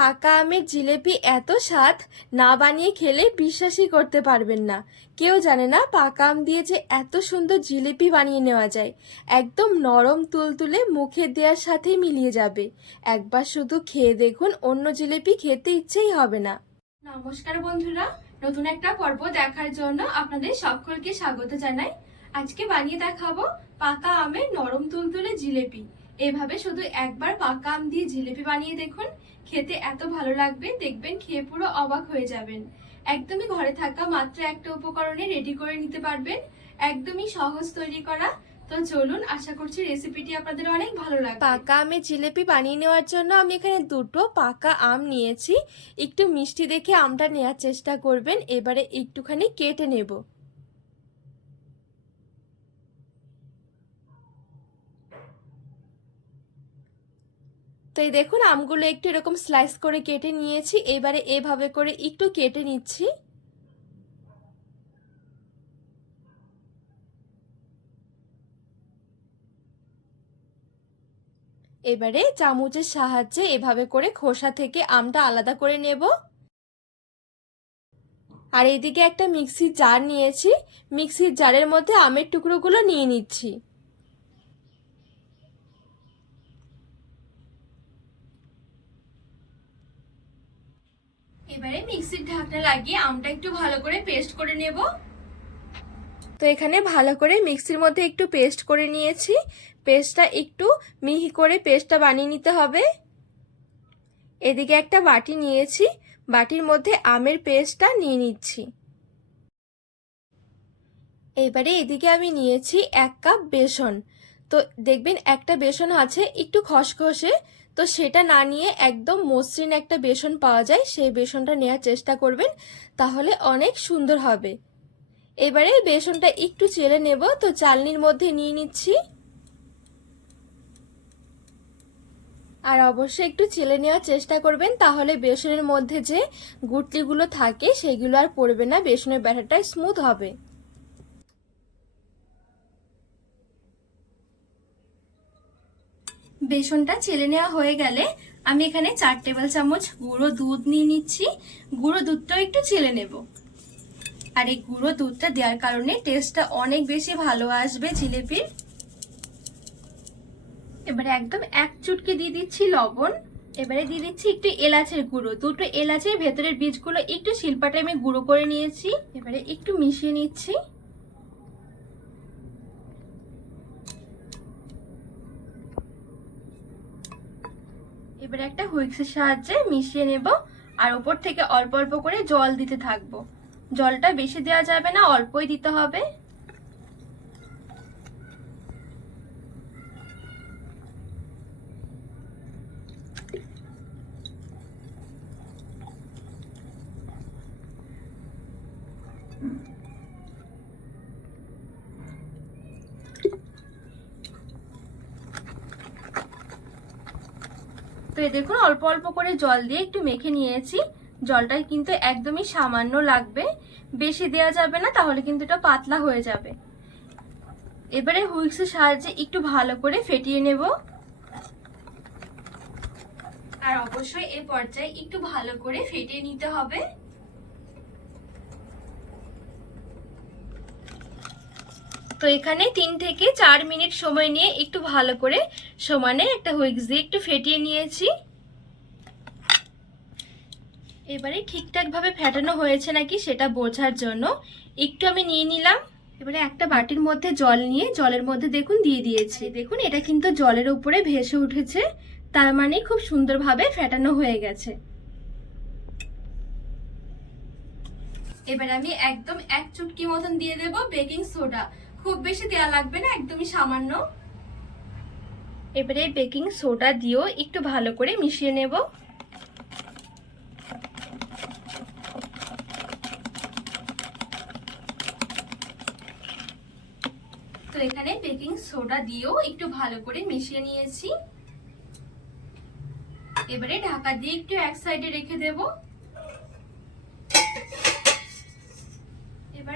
পাকা আমের জিলেপি এত স্বাদ, না বানিয়ে খেলে বিশ্বাসই করতে পারবেন না। কেউ জানে না পাকা আম দিয়ে যে এত সুন্দর জিলিপি বানিয়ে নেওয়া যায়। একদম নরম তুলতুলে মুখে দেওয়ার সাথেই মিলিয়ে যাবে। একবার শুধু খেয়ে দেখুন, অন্য জিলিপি খেতে ইচ্ছেই হবে না। নমস্কার বন্ধুরা, নতুন একটা পর্ব দেখার জন্য আপনাদের সকলকে স্বাগত জানাই। আজকে বানিয়ে দেখাবো পাকা আমের নরম তুলতুলে জিলেপি। এভাবে শুধু একবার পাকা আম দিয়ে জিলিপি বানিয়ে দেখুন খেতে এত ভালো লাগবে, দেখবেন খেয়ে পুরো অবাক হয়ে যাবেন। একদমই ঘরে থাকা মাত্র একটা উপকরণে রেডি করে নিতে পারবেন। একদমই সহজ তৈরি করা। তো চলুন, আশা করছি রেসিপিটি আপনাদের অনেক ভালো লাগবে। পাকা আমের জিলেপি বানিয়ে নেওয়ার জন্য আমি এখানে দুটো পাকা আম নিয়েছি। একটু মিষ্টি দেখে আমটা নেওয়ার চেষ্টা করবেন, এবারে একটুখানি কেটে নেব। তো এই দেখুন, আমগুলো একটু এরকম স্লাইস করে কেটে নিয়েছি। এবারে এভাবে করে একটু কেটে নিচ্ছি। এবারে চামচের সাহায্যে এভাবে করে খোসা থেকে আমটা আলাদা করে নেব। আর এদিকে একটা মিক্সির জার নিয়েছি। মিক্সির জারের মধ্যে আমের টুকরোগুলো নিয়ে নিচ্ছি। এবারে মিক্সির ঢাকনা লাগিয়ে আমটা একটু ভালো করে পেস্ট করে নেব। তো এখানে ভালো করে মিক্সির মধ্যে একটু পেস্ট করে নিয়েছি। পেস্টটা একটু মিহি করে পেস্টটা বানিয়ে নিতে হবে। এদিকে একটা বাটি নিয়েছি। বাটির মধ্যে আমের পেস্টটা নিয়ে নিচ্ছি। এবারে এদিকে আমি নিয়েছি এক কাপ বেসন। তো দেখবেন একটা বেসন আছে একটু খসখসে তো সেটা না নিয়ে একদম মসৃণ একটা বেসন পাওয়া যায়, সেই বেসনটা নেওয়ার চেষ্টা করবেন, তাহলে অনেক সুন্দর হবে। এবারে বেসনটা একটু চেলে নেব, তো চালনির মধ্যে নিয়ে নিচ্ছি। আর অবশ্যই একটু চেলে নেওয়ার চেষ্টা করবেন, তাহলে বেসনের মধ্যে যে গুটলিগুলো থাকে, সেগুলো আর পড়বে না, বেসনের ব্যাটারটা স্মুথ হবে। বেসনটা চেলে নেওয়া হয়ে গেলে আমি এখানে চার টেবিল চামচ গুঁড়ো দুধ নিয়ে নিচ্ছি। গুঁড়ো দুধটাও একটু চেলে নেব। আর এই গুঁড়ো দুধটা দেওয়ার কারণে টেস্টটা অনেক বেশি ভালো আসবে জিলেপির। এবারে একদম এক চুটকি দিয়ে দিচ্ছি লবণ। এবারে দিয়ে দিচ্ছি একটু এলাচের গুঁড়ো। দুটো এলাচের ভেতরের বীজগুলো একটু শিল্পাটা আমি গুঁড়ো করে নিয়েছি। এবারে একটু মিশিয়ে নিচ্ছি। এবারে একটা হুইক্সের সাহায্যে মিশিয়ে নেব আর ওপর থেকে অল্প অল্প করে জল দিতে থাকব। জলটা বেশি দেওয়া যাবে না, অল্পই দিতে হবে। তো দেখুন, অল্প অল্প করে জল দিয়ে একটু মেখে নিয়েছি। জলটা কিন্তু একদমই সামান্য লাগবে। বেশি দেওয়া যাবে না, তাহলে কিন্তু এটা পাতলা হয়ে যাবে। এবারে হুইক্সের সাহায্যে একটু ভালো করে ফেটিয়ে নেব। আর অবশ্যই এ পর্যায়ে একটু ভালো করে ফেটিয়ে নিতে হবে। তো এখানে তিন থেকে চার মিনিট সময় নিয়ে একটু ভালো করে সমানে একটা হুইক্স দিয়ে একটু ফেটিয়ে নিয়েছি। এবারে ঠিকঠাক ভাবে ফেটানো হয়েছে নাকি সেটা বোঝার জন্য একটু আমি নিয়ে নিলাম। এবারে একটা বাটির মধ্যে জল নিয়ে জলের মধ্যে দেখুন দিয়ে দিয়েছি। দেখুন, এটা কিন্তু জলের উপরে ভেসে উঠেছে, তার মানে খুব সুন্দরভাবে ফেটানো হয়ে গেছে। এবার আমি একদম এক চুটকি মতন দিয়ে দেব বেকিং সোডা। খুব বেশি দেওয়া লাগবে না একদমই সামান্য। এবারে বেকিং সোডা দিয়েও একটু ভালো করে মিশিয়ে নেব। তো এখানে বেকিং সোডা দিয়েও একটু ভালো করে মিশিয়ে নিয়েছি। এবারে ঢাকা দিয়ে একটু এক সাইডে রেখে দেবো।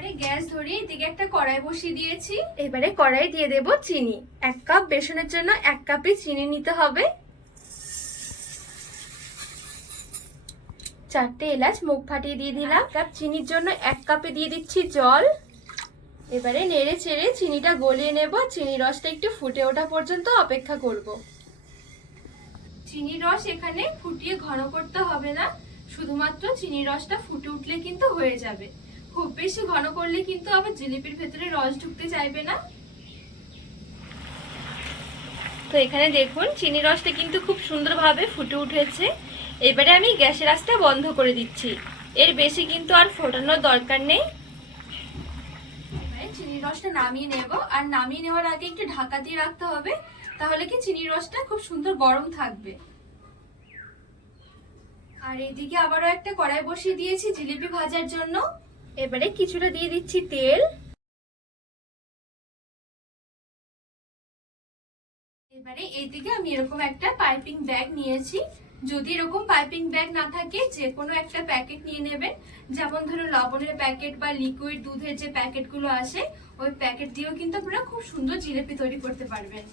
এবারে গ্যাস ধরিয়ে এদিকে একটা কড়াই বসিয়ে দিয়েছি। এবারে কড়াই দিয়ে দেব চিনি। এক কাপ বেসনের জন্য এক কাপে চিনি নিতে হবে। চারটে এলাচ মুখ ফাটিয়ে দিয়ে দিলাম। কাপ চিনির জন্য এক কাপে দিয়ে দিচ্ছি জল। এবারে নেড়ে চেড়ে চিনিটা গলিয়ে নেব। চিনি রসটা একটু ফুটে ওঠা পর্যন্ত অপেক্ষা করব। চিনি রস এখানে ফুটিয়ে ঘন করতে হবে না। শুধুমাত্র চিনি রসটা ফুটে উঠলে কিন্তু হয়ে যাবে। খুব বেশি ঘন করলে কিন্তু আবার জিলিপির ভেতরে রস ঢুকতে চাইবে না। তো এখানে দেখুন, চিনি রসটা কিন্তু খুব সুন্দরভাবে ফুটে উঠেছে। এবারে আমি গ্যাসের আঁচটা বন্ধ করে দিচ্ছি। এর বেশি কিন্তু আর ফোটানোর দরকার নেই। চিনির রসটা নামিয়ে নেব। আর নামিয়ে নেওয়ার আগে একটু ঢাকা দিয়ে রাখতে হবে, তাহলে কি চিনির রসটা খুব সুন্দর গরম থাকবে। আর এদিকে আবারও একটা কড়াই বসিয়ে দিয়েছি জিলিপি ভাজার জন্য। এবারে কিছুটা দিয়ে দিচ্ছি তেল। এবারে এইদিকে আমি এরকম একটা পাইপিং ব্যাগ নিয়েছি। যদি এরকম পাইপিং ব্যাগ না থাকে, যে কোনো একটা প্যাকেট নিয়ে নেবেন। যেমন ধরো লবণের প্যাকেট বা লিকুইড দুধের যে প্যাকেটগুলো আসে, ওই প্যাকেট দিয়েও কিন্তু আপনারা খুব সুন্দর জিলিপি তৈরি করতে পারবেন।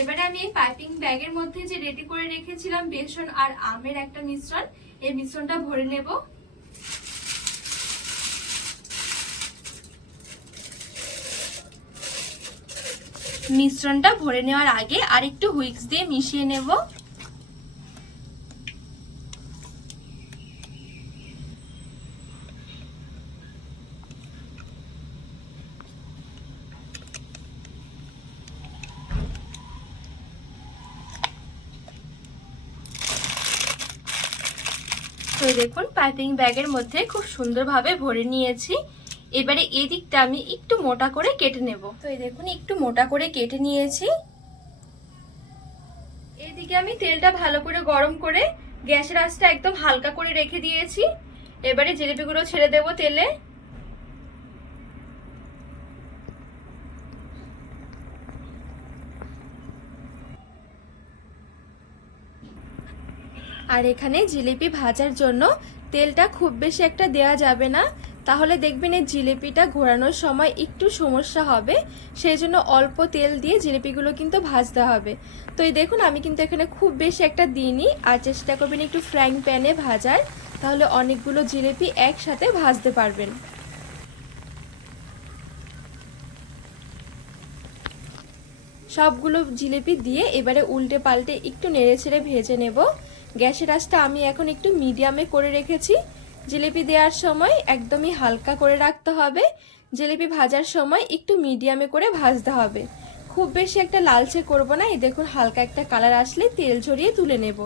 এবারে আমি এই পাইপিং ব্যাগের মধ্যে যে রেডি করে রেখেছিলাম বেসন আর আমের একটা মিশ্রণ, এই মিশ্রণটা ভরে নেব। মিশ্রণটা ভরে নেওয়ার আগে আর একটু হুইক্স দিয়ে মিশিয়ে নেব। দেখুন, পাইপিং ব্যাগের মধ্যে খুব সুন্দরভাবে ভরে নিয়েছি। এবারে এই দিকটা আমি একটু মোটা করে কেটে নেব। তো এই দেখুন, একটু মোটা করে কেটে নিয়েছি। এদিকে আমি তেলটা ভালো করে গরম করে গ্যাসের আঁচটা একদম হালকা করে রেখে দিয়েছি। এবারে জিলিপিগুলো ছেড়ে দেব তেলে। আর এখানে জিলিপি ভাজার জন্য তেলটা খুব বেশি একটা দেওয়া যাবে না। তাহলে দেখবেন এই জিলিপিটা ঘোরানোর সময় একটু সমস্যা হবে, সেই জন্য অল্প তেল দিয়ে জিলিপিগুলো কিন্তু ভাজতে হবে। তো এই দেখুন, আমি কিন্তু এখানে খুব বেশি একটা দিইনি, আর চেষ্টা করবেন একটু ফ্রাইং প্যানে ভাজার, তাহলে অনেকগুলো জিলিপি একসাথে ভাজতে পারবেন। সবগুলো জিলিপি দিয়ে এবারে উল্টে পাল্টে একটু নেড়ে ছেড়ে ভেজে নেব। গ্যাসের আঁচটা আমি এখন একটু মিডিয়ামে করে রেখেছি জিলিপি দেওয়ার সময় একদমই হালকা করে রাখতে হবে। জিলিপি ভাজার সময় একটু মিডিয়ামে করে ভাজতে হবে। খুব বেশি একটা লালচে করব না, এই দেখুন হালকা একটা কালার আসলে তেল ঝরিয়ে তুলে নেব।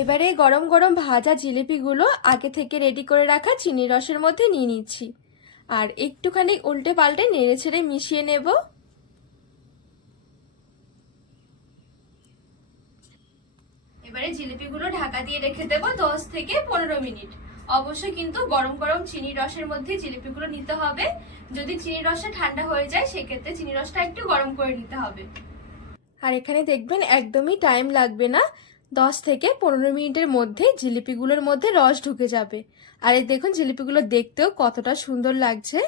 এবারে গরম গরম ভাজা জিলিপিগুলো আগে থেকে রেডি করে রাখা চিনি রসের মধ্যে নিয়ে নিচ্ছি। আর একটুখানি উল্টে পাল্টে নেড়ে ছেড়ে মিশিয়ে নেব। এবারে জিলিপিগুলো ঢাকা দিয়ে রেখে দেব দশ থেকে পনেরো মিনিট। অবশ্যই কিন্তু গরম গরম চিনি রসের মধ্যে জিলিপিগুলো নিতে হবে। যদি চিনি রসটা ঠান্ডা হয়ে যায় সেক্ষেত্রে চিনি রসটা একটু গরম করে নিতে হবে। আর এখানে দেখবেন একদমই টাইম লাগবে না। দশ থেকে পনেরো মিনিটের মধ্যে জিলিপিগুলোর মধ্যে রস ঢুকে যাবে। আর এই দেখুন জিলিপিগুলো দেখতেও কতটা সুন্দর লাগছে।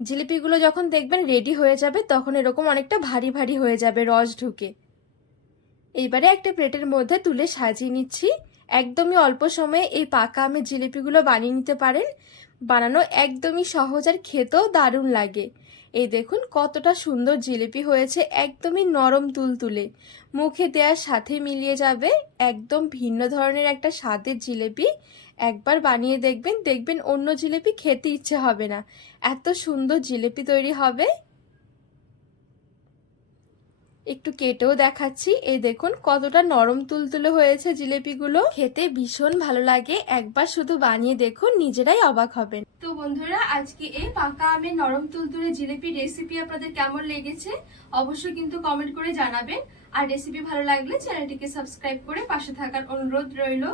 জিলিপিগুলো যখন দেখবেন রেডি হয়ে যাবে, তখন এরকম অনেকটা ভারী ভারী হয়ে যাবে রস ঢুকে। এইবারে একটা প্লেটের মধ্যে তুলে সাজিয়ে নিচ্ছি। একদমই অল্প সময়ে এই পাকা আমের জিলিপিগুলো বানিয়ে নিতে পারেন। বানানো একদমই সহজ আর খেতেও দারুণ লাগে। এই দেখুন, কতটা সুন্দর জিলিপি হয়েছে, একদমই নরম তুলতুলে। মুখে দেওয়ার সাথে মিলিয়ে যাবে একদম ভিন্ন ধরনের একটা স্বাদের জিলিপি। একবার বানিয়ে দেখবেন দেখবেন অন্য জিলিপি খেতে ইচ্ছে হবে না। এত সুন্দর জিলিপি তৈরি হবে। একটু কেটেও দেখাচ্ছি। এই দেখুন কতটা নরম তুলতুলে হয়েছে জিলিপিগুলো। খেতে ভীষণ ভালো লাগে। একবার শুধু বানিয়ে দেখুন, নিজেরাই অবাক হবেন। তো বন্ধুরা, আজকে এই পাকা আমের নরম তুলতুলে জিলিপি রেসিপি আপনাদের কেমন লেগেছে অবশ্যই কিন্তু কমেন্ট করে জানাবেন। আর রেসিপি ভালো লাগলে চ্যানেলটিকে সাবস্ক্রাইব করে পাশে থাকার অনুরোধ রইল।